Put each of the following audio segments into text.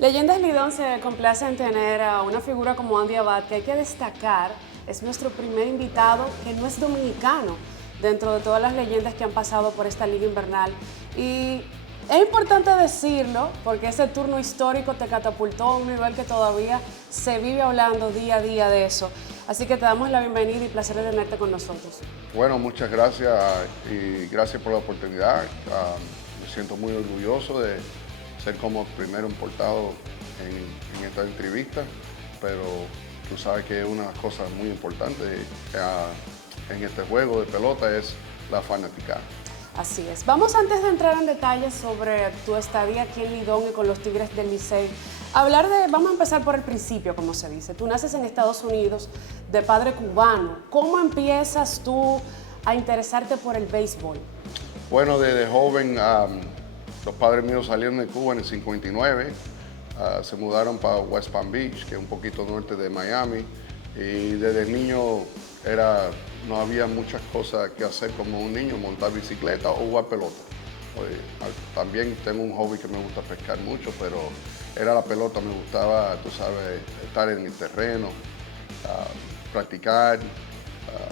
Leyendas Lidón se complace en tener a una figura como Andy Abad, que hay que destacar, es nuestro primer invitado que no es dominicano dentro de todas las leyendas que han pasado por esta liga invernal. Y es importante decirlo porque ese turno histórico te catapultó a un nivel que todavía se vive hablando día a día de eso. Así que te damos la bienvenida y placer de tenerte con nosotros. Bueno, muchas gracias y gracias por la oportunidad. Me siento muy orgulloso de ser como primero importado en esta entrevista, pero tú sabes que una cosa muy importante en este juego de pelota es la fanaticada. Así es. Vamos, antes de entrar en detalles sobre tu estadía aquí en Lidón y con los Tigres del Licey, vamos a empezar por el principio, como se dice. Tú naces en Estados Unidos, de padre cubano. ¿Cómo empiezas tú a interesarte por el béisbol? Bueno, desde joven, los padres míos salieron de Cuba en el 59, se mudaron para West Palm Beach, que es un poquito norte de Miami, y desde niño no había muchas cosas que hacer como un niño, montar bicicleta o jugar pelota. También tengo un hobby que me gusta pescar mucho, pero era la pelota, me gustaba, tú sabes, estar en el terreno, practicar,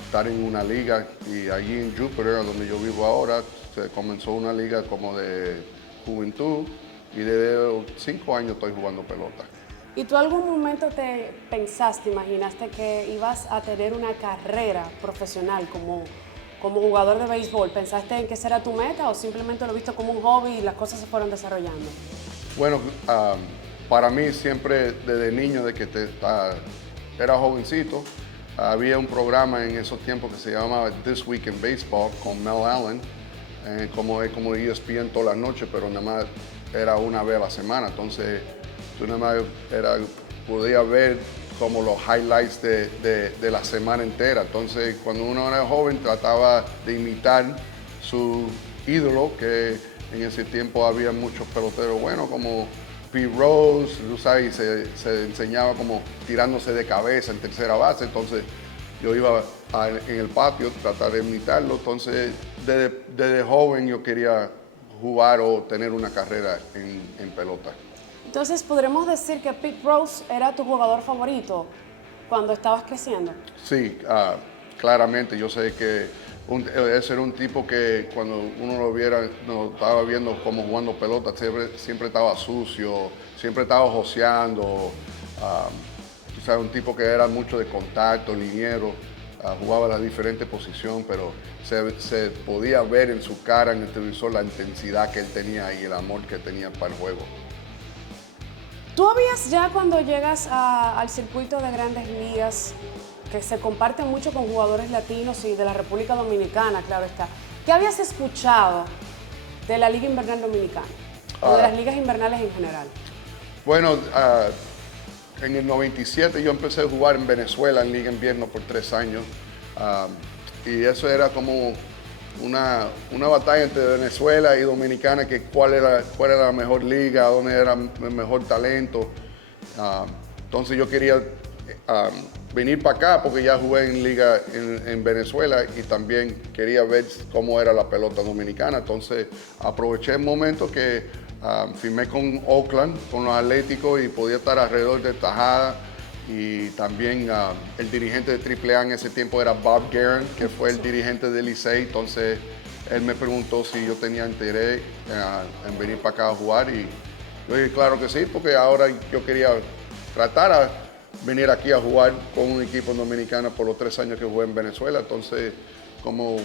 estar en una liga, y allí en Jupiter, donde yo vivo ahora, se comenzó una liga como de juventud y desde 5 años estoy jugando pelota. ¿Y tú algún momento te imaginaste que ibas a tener una carrera profesional como jugador de béisbol? ¿Pensaste en que esa era tu meta o simplemente lo viste como un hobby y las cosas se fueron desarrollando? Bueno, para mí siempre desde niño, de que era jovencito, había un programa en esos tiempos que se llamaba This Week in Baseball con Mel Allen, como ESPN toda la noche, pero nada más era una vez a la semana. Entonces tú nada más podías ver como los highlights de la semana entera. Entonces cuando uno era joven trataba de imitar su ídolo, que en ese tiempo había muchos peloteros buenos como Pete Rose, tú sabes, se enseñaba como tirándose de cabeza en tercera base. Entonces yo iba en el patio tratar de imitarlo. Entonces desde joven yo quería jugar o tener una carrera en pelota. Entonces, ¿podremos decir que Pete Rose era tu jugador favorito cuando estabas creciendo? Sí, claramente. Yo sé que ese era un tipo que cuando uno lo viera, nos estaba viendo como jugando pelota, siempre estaba sucio, siempre estaba joseando. Tú sabes, un tipo que era mucho de contacto, liniero, jugaba las diferentes posiciones, pero se podía ver en su cara, en el televisor, la intensidad que él tenía y el amor que tenía para el juego. ¿Tú habías ya, cuando llegas al circuito de Grandes Ligas, que se comparte mucho con jugadores latinos y de la República Dominicana, claro está, qué habías escuchado de la Liga Invernal Dominicana o de las ligas invernales en general? Bueno, en el 97 yo empecé a jugar en Venezuela en Liga Invierno por 3 años, y eso era como una batalla entre Venezuela y Dominicana, que cuál era la mejor liga, dónde era el mejor talento. Entonces yo quería venir para acá porque ya jugué en liga en Venezuela y también quería ver cómo era la pelota dominicana. Entonces aproveché el momento que firmé con Oakland, con los Atléticos, y podía estar alrededor de Tajada. Y también el dirigente de AAA en ese tiempo era Bob Guerin, que fue el dirigente del Licey. Entonces él me preguntó si yo tenía interés en venir para acá a jugar, y yo dije claro que sí, porque ahora yo quería tratar a venir aquí a jugar con un equipo dominicano por los 3 años que jugué en Venezuela. Entonces como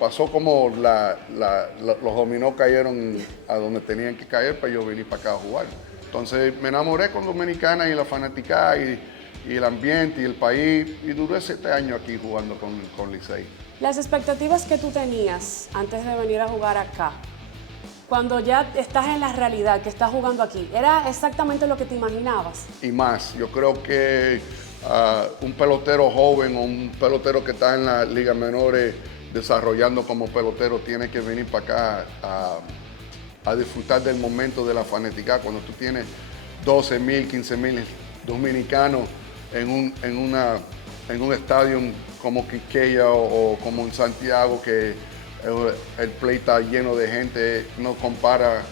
pasó, como los dominó cayeron a donde tenían que caer, pues yo vine para acá a jugar. Entonces me enamoré con Dominicana y la fanaticada y el ambiente y el país, y duré 7 años aquí jugando con Licey. Las expectativas que tú tenías antes de venir a jugar acá, cuando ya estás en la realidad, que estás jugando aquí, ¿era exactamente lo que te imaginabas? Y más, yo creo que un pelotero joven o un pelotero que está en las ligas menores desarrollando como pelotero tiene que venir para acá a disfrutar del momento de la fanaticada. Cuando tú tienes 12,000, 15,000 dominicanos en un estadio como Quiqueya o como en Santiago, que el play está lleno de gente, no compara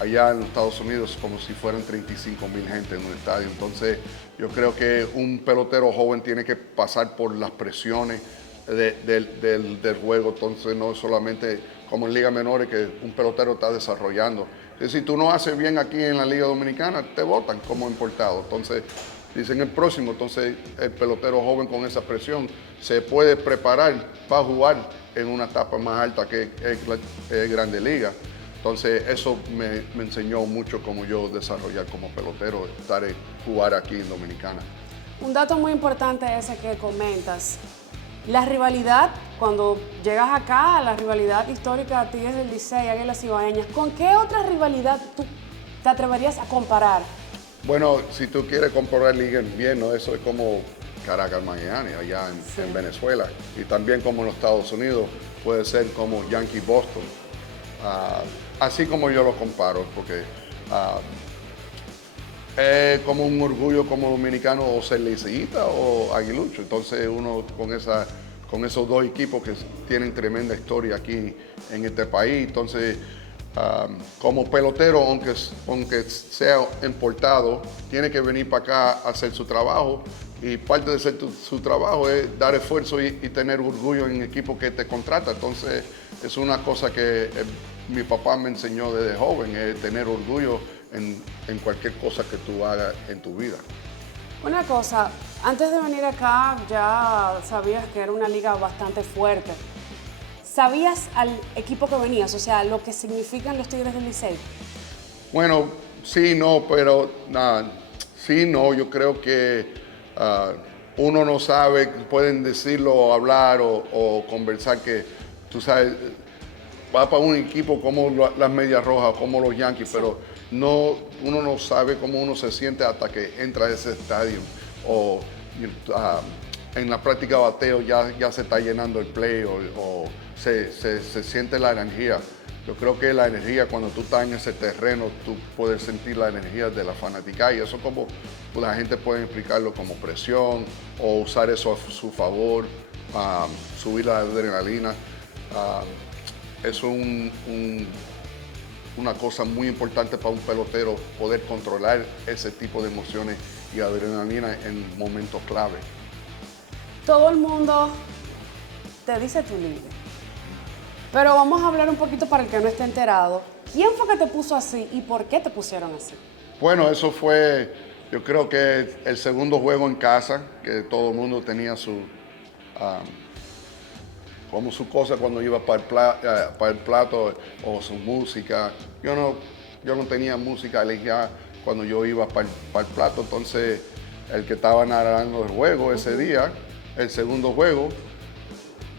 allá en los Estados Unidos como si fueran 35,000 gente en un estadio. Entonces yo creo que un pelotero joven tiene que pasar por las presiones del juego. Entonces no es solamente como en ligas menores que un pelotero está desarrollando. Si tú no haces bien aquí en la Liga Dominicana, te votan como importado. Entonces dicen el próximo, entonces el pelotero joven con esa presión se puede preparar para jugar en una etapa más alta que es Grande Liga. Entonces eso me enseñó mucho cómo yo desarrollar como pelotero, jugar aquí en Dominicana. Un dato muy importante ese que comentas. La rivalidad, cuando llegas acá, la rivalidad histórica Tigres del Licey, Águilas Ibaeñas, ¿con qué otra rivalidad tú te atreverías a comparar? Bueno, si tú quieres comparar Liga en invierno, eso es como Caracas-Miami, allá en Venezuela. Y también como en los Estados Unidos, puede ser como Yankee-Boston. Así como yo lo comparo, porque es como un orgullo como dominicano o ser liceísta o aguilucho. Entonces uno con esos dos equipos que tienen tremenda historia aquí en este país, entonces como pelotero, aunque sea importado, tiene que venir para acá a hacer su trabajo, y parte de hacer su trabajo es dar esfuerzo y tener orgullo en el equipo que te contrata. Entonces es una cosa que mi papá me enseñó desde joven, es tener orgullo en cualquier cosa que tú hagas en tu vida. Una cosa, antes de venir acá ya sabías que era una liga bastante fuerte. ¿Sabías al equipo que venías? O sea, lo que significan los Tigres del Licey. Bueno, sí, no, pero sí, no, yo creo que uno no sabe, pueden decirlo o hablar o conversar que, tú sabes, va para un equipo como las Medias Rojas, como los Yankees, pero uno no sabe cómo uno se siente hasta que entra a ese estadio o en la práctica de bateo ya se está llenando el play o se siente la energía. Yo creo que la energía, cuando tú estás en ese terreno, tú puedes sentir la energía de la fanática, y eso como la gente puede explicarlo como presión o usar eso a su favor, subir la adrenalina. Eso es una cosa muy importante para un pelotero, poder controlar ese tipo de emociones y adrenalina en momentos clave. Todo el mundo te dice Tulile, pero vamos a hablar un poquito para el que no esté enterado. ¿Quién fue que te puso así y por qué te pusieron así? Bueno, eso fue, yo creo que el segundo juego en casa, que todo el mundo tenía como su cosa cuando iba para el plato o su música. Yo no tenía música elegida cuando yo iba para el plato, entonces el que estaba narrando el juego ese día, el segundo juego,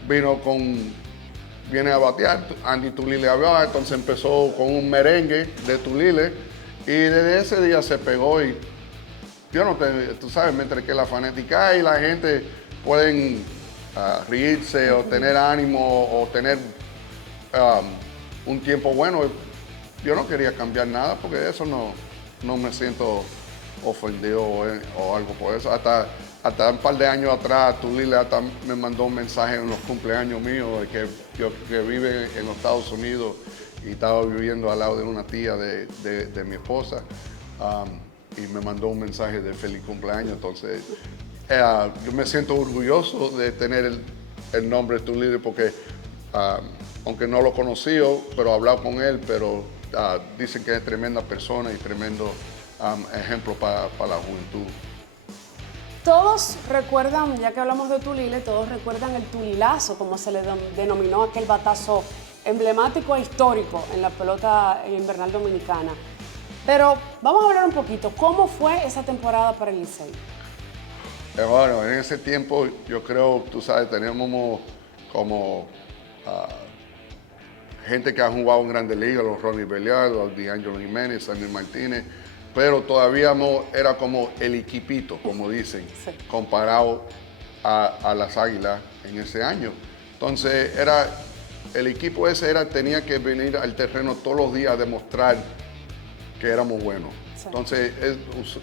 viene a batear, Andy Tulile hablaba, entonces empezó con un merengue de Tulile, y desde ese día se pegó, y tú sabes, mientras que la fanática y la gente pueden reírse o tener ánimo o tener un tiempo bueno, yo no quería cambiar nada, porque de eso no me siento ofendido o algo por eso. Hasta un par de años atrás, Tulile hasta me mandó un mensaje en los cumpleaños míos de que vive en los Estados Unidos y estaba viviendo al lado de una tía de mi esposa, y me mandó un mensaje de feliz cumpleaños. Entonces yo me siento orgulloso de tener el nombre Tulile, porque aunque no lo conocí, pero he hablado con él, pero dicen que es tremenda persona y tremendo ejemplo para la juventud. Todos recuerdan, ya que hablamos de Tulile, todos recuerdan el Tulilazo, como se le denominó aquel batazo emblemático e histórico en la pelota invernal dominicana. Pero vamos a hablar un poquito, ¿cómo fue esa temporada para el Licey? Bueno, en ese tiempo yo creo, tú sabes, teníamos como gente que ha jugado en Grandes Ligas, los Ronnie Belial, los D'Angelo Jiménez, Sammy Martínez, pero todavía era como el equipito, como dicen, sí, comparado a las Águilas en ese año. Entonces el equipo ese tenía que venir al terreno todos los días a demostrar que éramos buenos. Sí. Entonces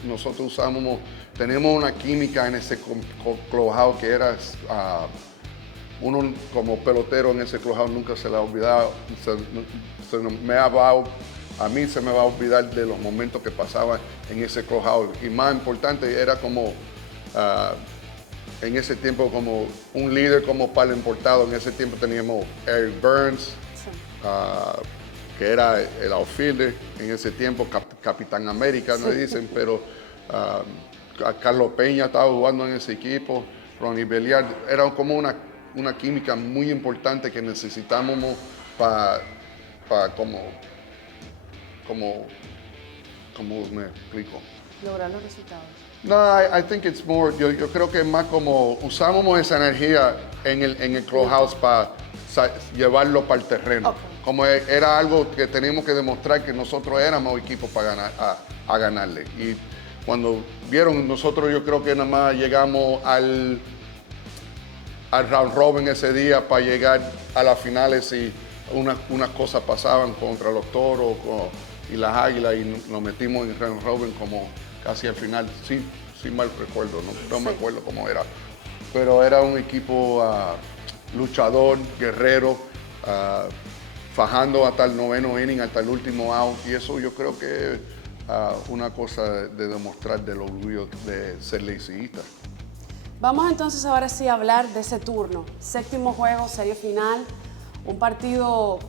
nosotros teníamos una química en ese clubhouse que era, uno como pelotero en ese clubhouse nunca se la ha olvidado. Me ha dado a mí se me va a olvidar de los momentos que pasaba en ese clubhouse. Y más importante, era como, en ese tiempo, como un líder como palo importado. En ese tiempo teníamos Eric Burns, Sí. que era el outfielder en ese tiempo, Capitán América, me dicen, pero Carlos Peña estaba jugando en ese equipo, Ronnie Beliard. Era como una química muy importante que necesitábamos para ¿cómo me explico? Lograr los resultados. No, I think it's more, yo creo que es más como usábamos esa energía en el clubhouse para llevarlo para el terreno. Okay. Como era algo que teníamos que demostrar que nosotros éramos equipo para ganar, a ganarle. Y cuando vieron, nosotros yo creo que nada más llegamos al round robin ese día para llegar a las finales y unas cosas pasaban contra los Toros y las Águilas y nos metimos en round robin como casi al final, sí mal recuerdo, no me acuerdo cómo era, pero era un equipo luchador, guerrero, fajando hasta el noveno inning, hasta el último out, y eso yo creo que es una cosa de demostrar del orgullo de ser liceísta. Vamos entonces ahora sí a hablar de ese turno. Séptimo juego, serie final, un partido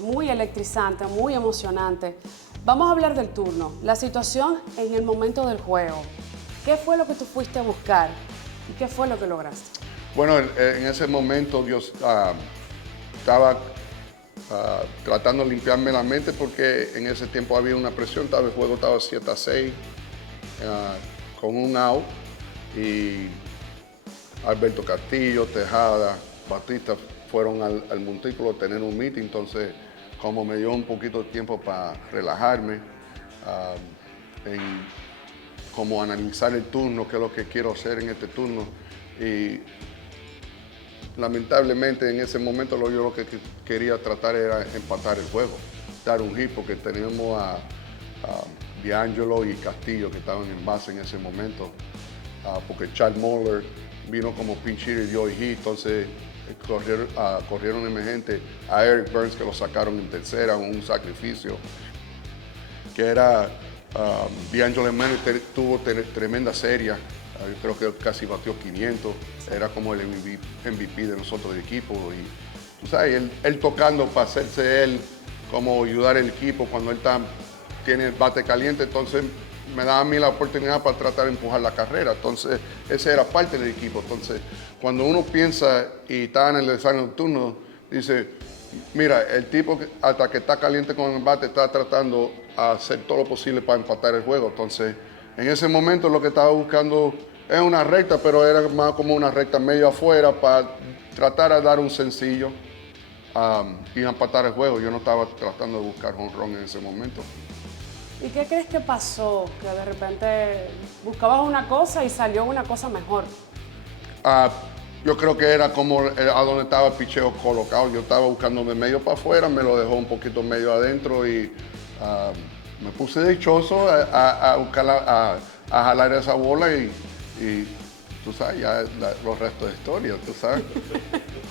muy electrizante, muy emocionante. Vamos a hablar del turno, la situación en el momento del juego. ¿Qué fue lo que tú fuiste a buscar y qué fue lo que lograste? Bueno, en ese momento yo estaba tratando de limpiarme la mente porque en ese tiempo había una presión, el juego estaba 7-6 con un out y Alberto Castillo, Tejada, Batista fueron al montículo a tener un meeting, entonces como me dio un poquito de tiempo para relajarme, en como analizar el turno, qué es lo que quiero hacer en este turno. Y lamentablemente en ese momento yo lo que quería tratar era empatar el juego, dar un hit, porque teníamos a D'Angelo y Castillo que estaban en base en ese momento, porque Chad Muller vino como pinch hitter y dio hit, entonces corrieron emergente a Eric Burns que lo sacaron en tercera, un sacrificio, que era D'Angelo tuvo tremenda serie. Yo creo que casi batió 500, era como el MVP de nosotros de equipo y tú sabes, él tocando para hacerse él, como ayudar al equipo cuando él tiene el bate caliente, entonces me daba a mí la oportunidad para tratar de empujar la carrera, entonces ese era parte del equipo. Entonces cuando uno piensa y está en el ensayo nocturno, dice, mira, el tipo hasta que está caliente con el bate está tratando de hacer todo lo posible para empatar el juego. Entonces, en ese momento lo que estaba buscando es una recta, pero era más como una recta medio afuera para tratar de dar un sencillo y empatar el juego. Yo no estaba tratando de buscar home run en ese momento. ¿Y qué crees que pasó? Que de repente buscabas una cosa y salió una cosa mejor. Yo creo que era como a donde estaba el picheo colocado. Yo estaba buscando de medio para afuera, me lo dejó un poquito medio adentro y me puse dichoso a buscar, a jalar esa bola y tú sabes, ya los restos de historia, tú sabes.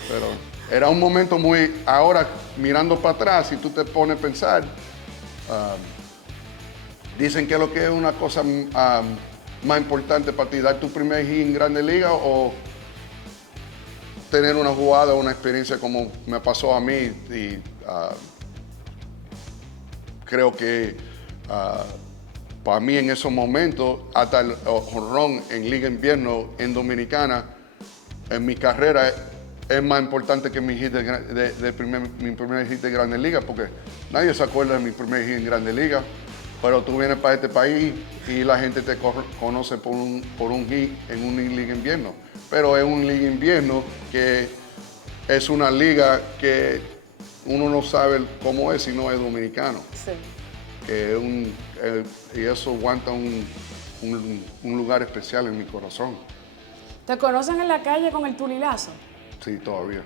Pero era un momento muy, ahora mirando para atrás, si tú te pones a pensar, dicen que lo que es una cosa más importante para ti, dar tu primer hit en Grandes Ligas o tener una jugada, una experiencia como me pasó a mí. Y creo que para mí en esos momentos, hasta el jonrón en Liga Invierno en Dominicana, en mi carrera es más importante que mi primer hit de Grandes Ligas, porque nadie se acuerda de mi primer hit en Grandes Ligas, pero tú vienes para este país y la gente te conoce por un hit en una Liga Invierno. Pero es una Liga Invierno que es una liga que uno no sabe cómo es si no es dominicano. Sí. Y eso aguanta un lugar especial en mi corazón. ¿Te conocen en la calle con el tulilazo? Sí, todavía.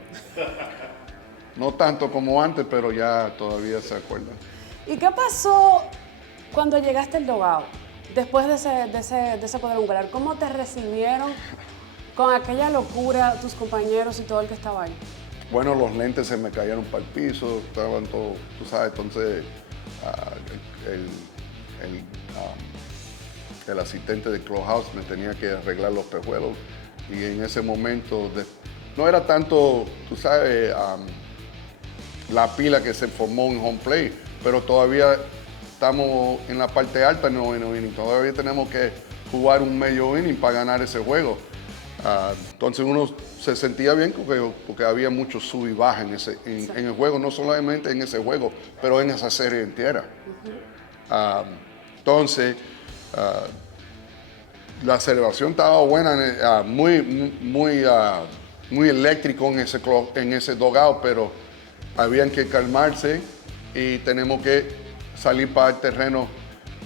No tanto como antes, pero ya todavía se acuerdan. ¿Y qué pasó cuando llegaste al dugout? Después de ese cuadrangular, ¿cómo te recibieron con aquella locura tus compañeros y todo el que estaba ahí? Bueno, los lentes se me cayeron para el piso, estaban todos, tú sabes, entonces el asistente de Clubhouse me tenía que arreglar los pejuelos y en ese momento no era tanto, tú sabes, la pila que se formó en home play, pero todavía estamos en la parte alta del noveno inning, todavía tenemos que jugar un medio inning para ganar ese juego. Entonces uno se sentía bien porque había mucho sub y baja en el juego, no solamente en ese juego, pero en esa serie entera. Entonces, la celebración estaba buena, muy eléctrico en ese dugout, pero habían que calmarse y tenemos que salir para el terreno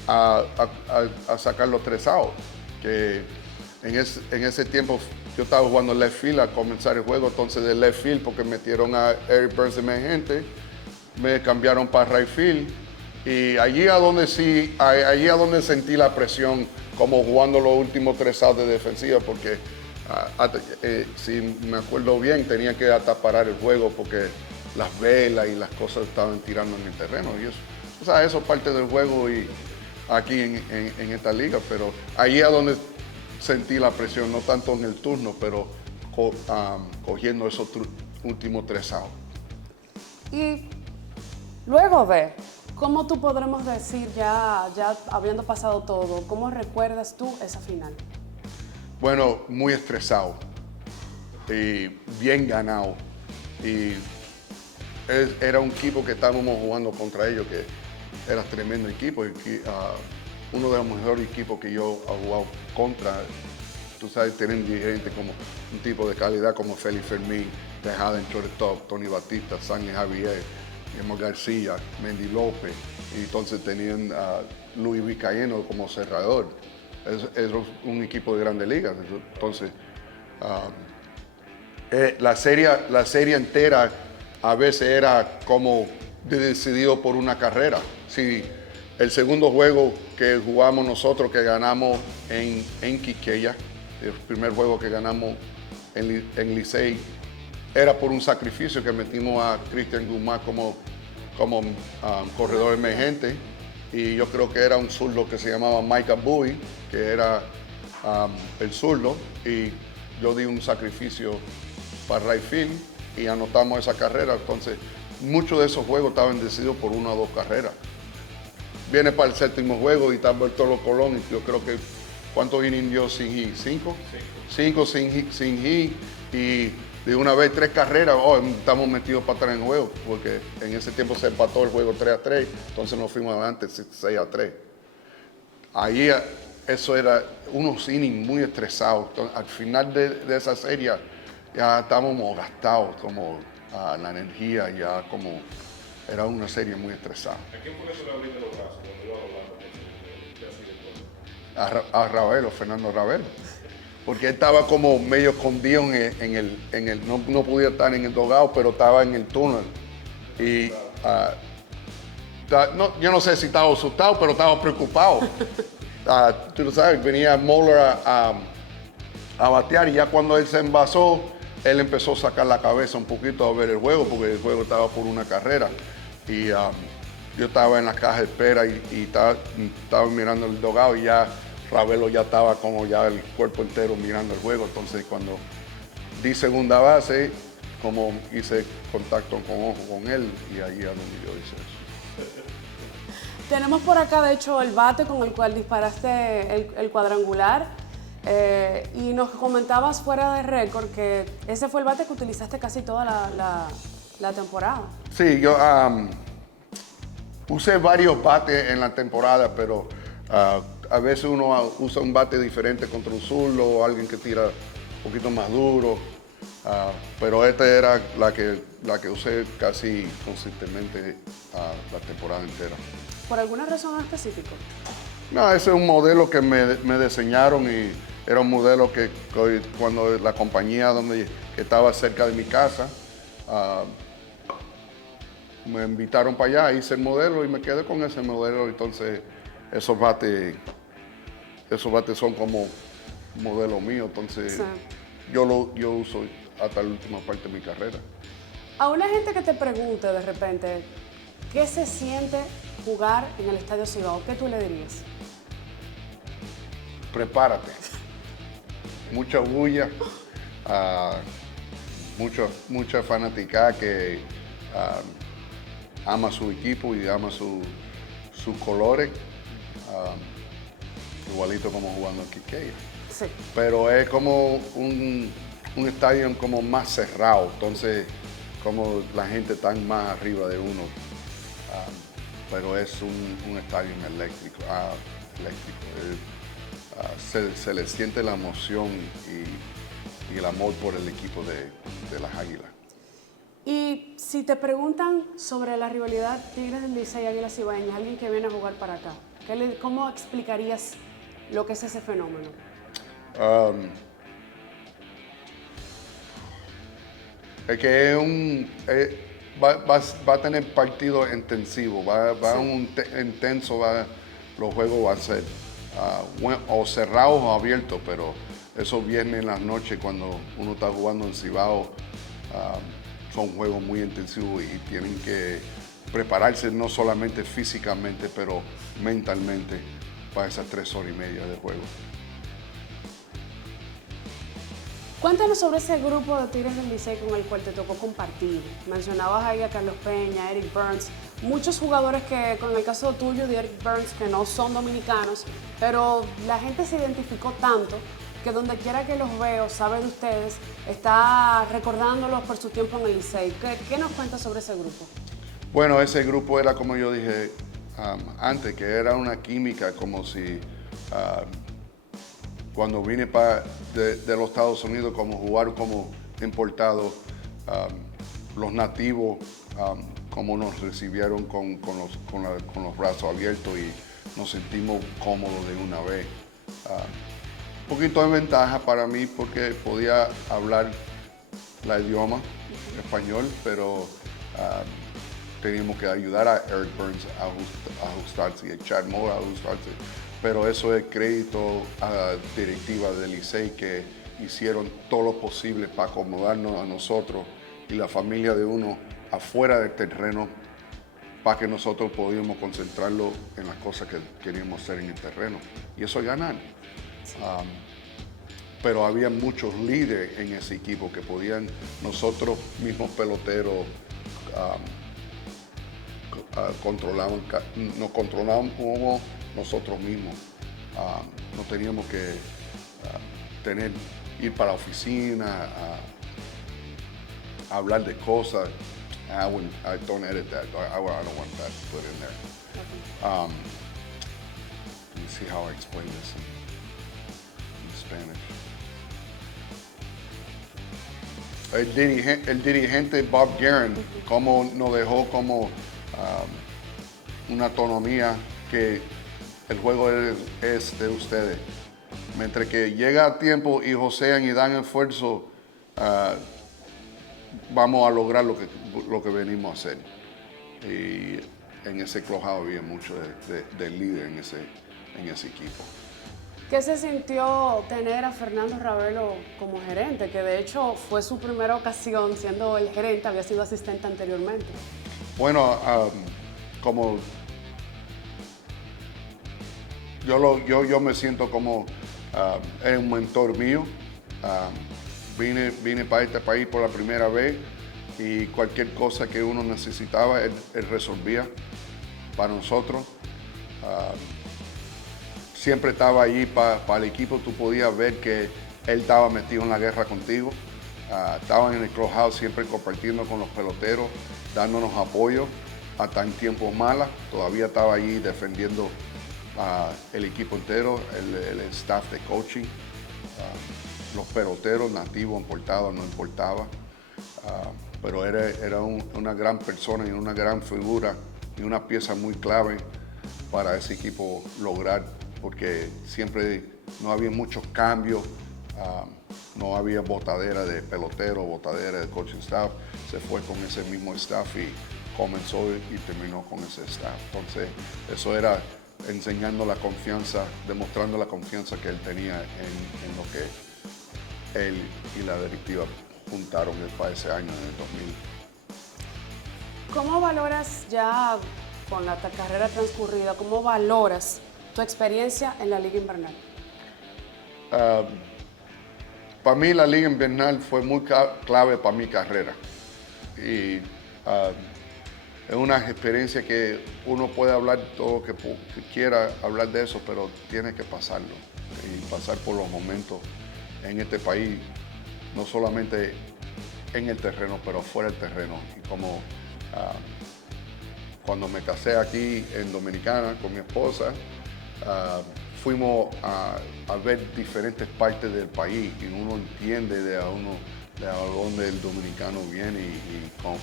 a sacar los 3 outs. Que en ese tiempo yo estaba jugando left field a comenzar el juego, entonces de left field porque metieron a Eric Burns de emergente, me cambiaron para right field y allí a donde sentí la presión como jugando los últimos 3 outs de defensiva porque si me acuerdo bien tenía que hasta parar el juego porque las velas y las cosas estaban tirando en el terreno y eso, o sea, eso es parte del juego y aquí en esta liga, pero allí a donde sentí la presión, no tanto en el turno, pero cogiendo esos últimos 3 outs. Y luego de, ¿cómo tú podremos decir ya habiendo pasado todo, cómo recuerdas tú esa final? Bueno, muy estresado y bien ganado. Y era un equipo que estábamos jugando contra ellos, que era tremendo equipo. Uno de los mejores equipos que yo he jugado contra. Tú sabes, tienen dirigentes como un tipo de calidad como Félix Fermín, Tejada en shortstop, Tony Batista, Sánchez Javier, Guillermo García, Mendy López. Y entonces tenían a Luis Vizcaíno como cerrador. Es un equipo de grandes ligas. Entonces, la serie entera a veces era como decidido por una carrera. Si el segundo juego que jugamos nosotros, que ganamos en Quisqueya, el primer juego que ganamos en Licey, era por un sacrificio que metimos a Cristian Guzmán como corredor emergente. Y yo creo que era un zurdo que se llamaba Micah Bowie, que era el zurdo. Y yo di un sacrificio para right field y anotamos esa carrera. Entonces, muchos de esos juegos estaban decididos por 1 o 2 carreras. Viene para el 7º juego y está Bertolo Colón y yo creo que ¿cuántos innings dio sin hit? 5. 5 sin hit y de una vez 3 carreras, estamos metidos para atrás en el juego porque en ese tiempo se empató el juego 3-3, entonces nos fuimos adelante 6-3. Ahí eso era unos innings muy estresados. Entonces, al final de esa serie ya estábamos gastados, como la energía ya como era una serie muy estresada. ¿A quién fue que se le abriste los brazos cuando iba a hablar? A Ravelo, Fernando Ravelo. Porque él estaba como medio escondido no podía estar en el dugout, pero estaba en el túnel. Y yo no sé si estaba asustado, pero estaba preocupado. Tú lo sabes, venía Moeller a batear y ya cuando él se envasó, él empezó a sacar la cabeza un poquito a ver el juego, porque el juego estaba por una carrera. Y yo estaba en la caja de espera y estaba mirando el dugout y ya Ravelo ya estaba como ya el cuerpo entero mirando el juego. Entonces cuando di segunda base, como hice contacto con ojo con él y ahí a donde yo hice eso. Tenemos por acá, de hecho, el bate con el cual disparaste el cuadrangular. Y nos comentabas fuera de récord que ese fue el bate que utilizaste casi toda la temporada. Sí, yo usé varios bates en la temporada, pero a veces uno usa un bate diferente contra un zurdo o alguien que tira un poquito más duro. Pero esta era la que usé casi consistentemente la temporada entera. ¿Por alguna razón específica? No, ese es un modelo que me diseñaron y era un modelo que cuando la compañía que estaba cerca de mi casa me invitaron para allá, hice el modelo y me quedé con ese modelo. Entonces esos bates son como modelo mío, entonces sí. yo uso hasta la última parte de mi carrera. A una gente que te pregunte de repente, ¿qué se siente jugar en el Estadio Cibao, ¿qué tú le dirías? Prepárate. Mucha bulla, mucha fanaticada que ama su equipo y ama sus colores, igualito como jugando en Quiqueya. Sí. Pero es como un estadio como más cerrado, entonces como la gente está más arriba de uno, pero es un estadio eléctrico. Se le siente la emoción y el amor por el equipo de las Águilas. Y si te preguntan sobre la rivalidad Tigres del Licey y Águilas Cibaeñas, alguien que viene a jugar para acá, ¿cómo explicarías lo que es ese fenómeno? Es que va a tener partidos intensivos, va intenso, los juegos van a ser o cerrados o abiertos, pero esos viernes en la noche cuando uno está jugando en Cibao son juegos muy intensivos y tienen que prepararse no solamente físicamente, pero mentalmente para esas 3 horas y media de juego. Cuéntanos sobre ese grupo de Tigres del Licey con el cual te tocó compartir. Mencionabas ahí a Carlos Peña, Eric Burns, muchos jugadores que, con el caso tuyo de Eric Burns, que no son dominicanos, pero la gente se identificó tanto que donde quiera que los veo, sabe de ustedes, está recordándolos por su tiempo en el Licey. ¿Qué nos cuentas sobre ese grupo? Bueno, ese grupo era como yo dije antes, que era una química como si cuando vine de los Estados Unidos como jugar como importado, los nativos como nos recibieron con los brazos abiertos y nos sentimos cómodos de una vez. Un poquito de ventaja para mí porque podía hablar el idioma español, pero teníamos que ayudar a Eric Burns a ajustarse y a Chad Moore a ajustarse. Pero eso es crédito a la directiva del Licey que hicieron todo lo posible para acomodarnos a nosotros y la familia de uno afuera del terreno para que nosotros pudiéramos concentrarlo en las cosas que queríamos hacer en el terreno. Y eso es ganar. Pero había muchos líderes en ese equipo que podían, nosotros mismos peloteros, nos controlábamos nosotros mismos. No teníamos que ir para la oficina, a hablar de cosas. I don't edit that. I don't want that put in there. Let me see how I explain this in Spanish. El dirigente Bob Guerin como nos dejó como una autonomía que el juego es de ustedes. Mientras que llega a tiempo y josean y dan esfuerzo, vamos a lograr lo que venimos a hacer. Y en ese clojado había mucho de líder en ese equipo. ¿Qué se sintió tener a Fernando Ravelo como gerente? Que de hecho fue su primera ocasión siendo el gerente, había sido asistente anteriormente. Bueno, como yo me siento como es un mentor mío. Vine para este país por la primera vez y cualquier cosa que uno necesitaba, él resolvía para nosotros. Siempre estaba allí para el equipo, tú podías ver que él estaba metido en la guerra contigo. Estaban en el clubhouse siempre compartiendo con los peloteros, dándonos apoyo hasta en tiempos malos. Todavía estaba allí defendiendo el equipo entero, el staff de coaching, los peloteros nativos, importados, no importaba. Pero era una gran persona y una gran figura y una pieza muy clave para ese equipo lograr, porque siempre no había muchos cambios, no había botadera de pelotero, botadera de coaching staff. Se fue con ese mismo staff y comenzó y terminó con ese staff. Entonces, eso era enseñando la confianza, demostrando la confianza que él tenía en lo que él y la directiva juntaron para ese año, en el 2000. ¿Cómo valoras ya con la carrera transcurrida, ¿cómo valoras tu experiencia en la Liga Invernal? Para mí la Liga Invernal fue muy clave para mi carrera. Y es una experiencia que uno puede hablar todo lo que quiera hablar de eso, pero tiene que pasarlo y pasar por los momentos en este país, no solamente en el terreno, pero fuera del terreno. Y como cuando me casé aquí en Dominicana con mi esposa, fuimos a ver diferentes partes del país y uno entiende de dónde el dominicano viene y con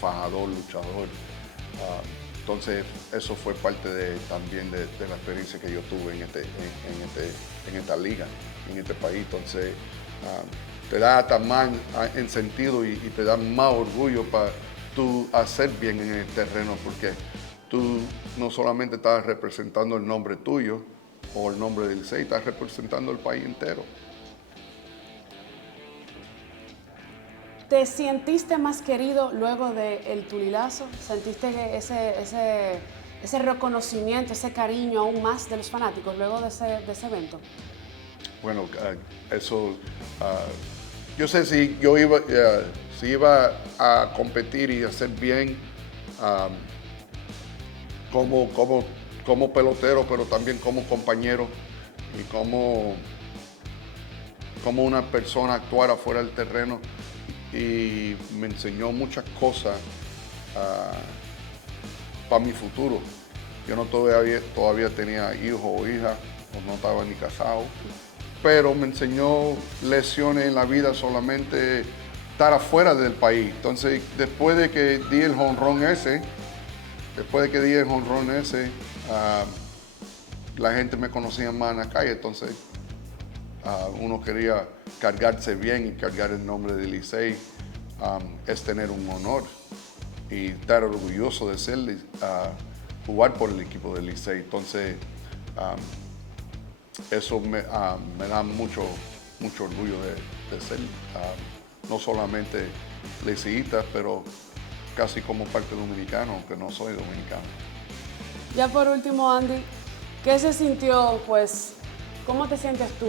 fajador, luchador. Entonces eso fue parte también de la experiencia que yo tuve en esta liga, en este país. Entonces te da hasta más en sentido y te da más orgullo para tú hacer bien en el terreno, porque tú no solamente estás representando el nombre tuyo o el nombre del Licey, estás representando el país entero. ¿Te sentiste más querido luego del Tulilazo? ¿Sentiste que ese reconocimiento, ese cariño aún más de los fanáticos luego de ese evento? Bueno, eso, yo sé si yo iba a competir y hacer bien como pelotero, pero también como compañero y como una persona actuar afuera del terreno. Y me enseñó muchas cosas para mi futuro. Yo no todavía tenía hijo o hija, o no estaba ni casado, pero me enseñó lecciones en la vida solamente estar afuera del país. Entonces, después de que di el jonrón ese, la gente me conocía más en la calle, entonces uno quería cargarse bien y cargar el nombre de Licey. Es tener un honor y estar orgulloso de ser jugar por el equipo de Licey. Entonces eso me da mucho orgullo de ser no solamente liceísta, pero casi como parte dominicano, aunque no soy dominicano. Ya por último, Andy, ¿qué se sintió, pues, cómo te sientes tú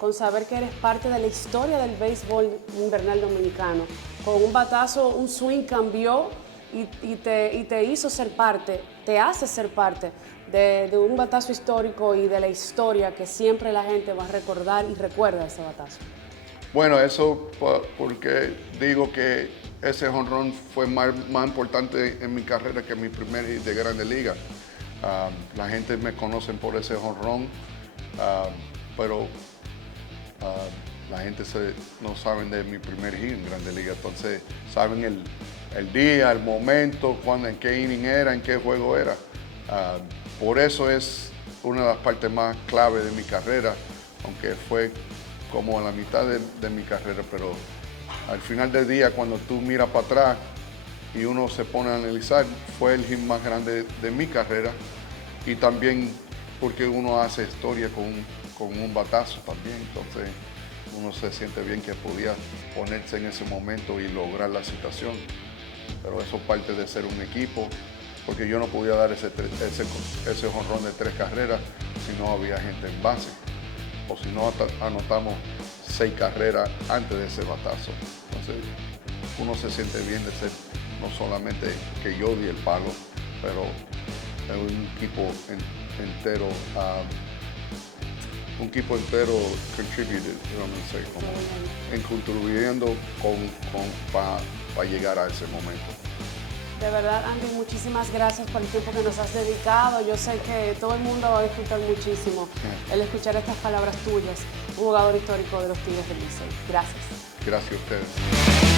con saber que eres parte de la historia del béisbol invernal dominicano? Con un batazo, un swing cambió y te hizo ser parte, te hace ser parte de un batazo histórico y de la historia que siempre la gente va a recordar y recuerda ese batazo. Bueno, eso porque digo que ese jonrón fue más importante en mi carrera que mi primer hit de Grandes Ligas. La gente me conoce por ese jonrón, pero la gente no sabe de mi primer hit en Grandes Ligas. Entonces saben el día, el momento, en qué inning era, en qué juego era. Por eso es una de las partes más clave de mi carrera, aunque fue como a la mitad de mi carrera, pero al final del día, cuando tú miras para atrás y uno se pone a analizar, fue el hit más grande de mi carrera, y también porque uno hace historia con un batazo también. Entonces uno se siente bien que podía ponerse en ese momento y lograr la situación, pero eso parte de ser un equipo, porque yo no podía dar ese jonrón de 3 carreras si no había gente en base, o si no anotamos 6 carreras antes de ese batazo. Entonces uno se siente bien de ser no solamente que yo di el palo, pero un equipo entero, contributed, contribuyendo para llegar a ese momento. De verdad, Andy, muchísimas gracias por el tiempo que nos has dedicado. Yo sé que todo el mundo va a disfrutar muchísimo el escuchar estas palabras tuyas, un jugador histórico de los Tigres del Licey. Gracias. Gracias a ustedes.